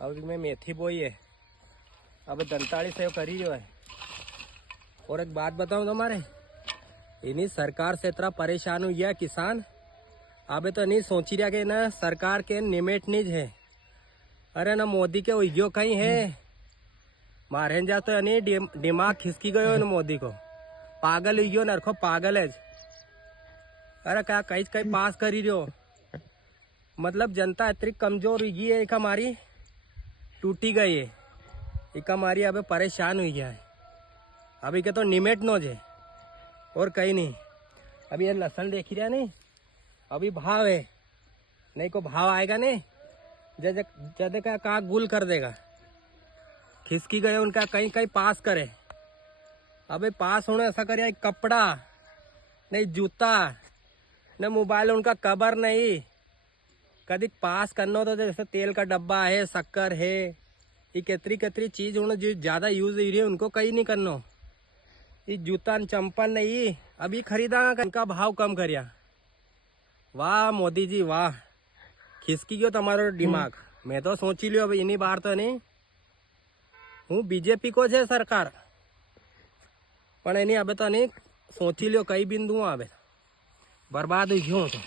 अब मैं मेथी बोई है, अब 45 सेव करी जो है। और एक बात बताऊं तुम्हारे, इन्हीं सरकार से इतना परेशान हुई है किसान। अबे तो नहीं सोची रहा कि ना सरकार के निमेट निज है, अरे ना मोदी के उइयो कहीं है मारे जा तो नहीं दिमाग खिसकी गयो इन मोदी को, पागल हुई नरखो पागल है। अरे क्या कहीं कहीं पास करी रहो, मतलब जनता इतनी कमजोर हुई है, एक हमारी टूटी गई है, एक हमारी अबे परेशान हुई है। अभी के तो निमेट नोज है और कहीं नहीं। अभी ये लहसन देख रहा नहीं, अभी भाव है, नहीं को भाव आएगा नहीं जद का कहा गुल कर देगा। खिसकी गए उनका कहीं कहीं पास करे। अबे पास होने ऐसा करे, कपड़ा नहीं जूता न मोबाइल उनका कबर नहीं, कभी पास करना तो जैसे तेल का डब्बा है, शक्कर है, ये केतरी केतरी चीज उन्हें जो ज्यादा यूज हो रही है उनको कहीं नहीं करना। ये जूता चंपल नहीं अभी खरीदा, इनका भाव कम करिया। वाह मोदी जी वाह, खिसकी गयो तुम्हारो दिमाग। मैं तो सोची लियो अभी इन्हीं बार तो नहीं हूँ बीजेपी को है सरकार, पर नहीं अबे तो नहीं सोची लियो कई बिंदु अबे बर्बाद हुई क्यों तो।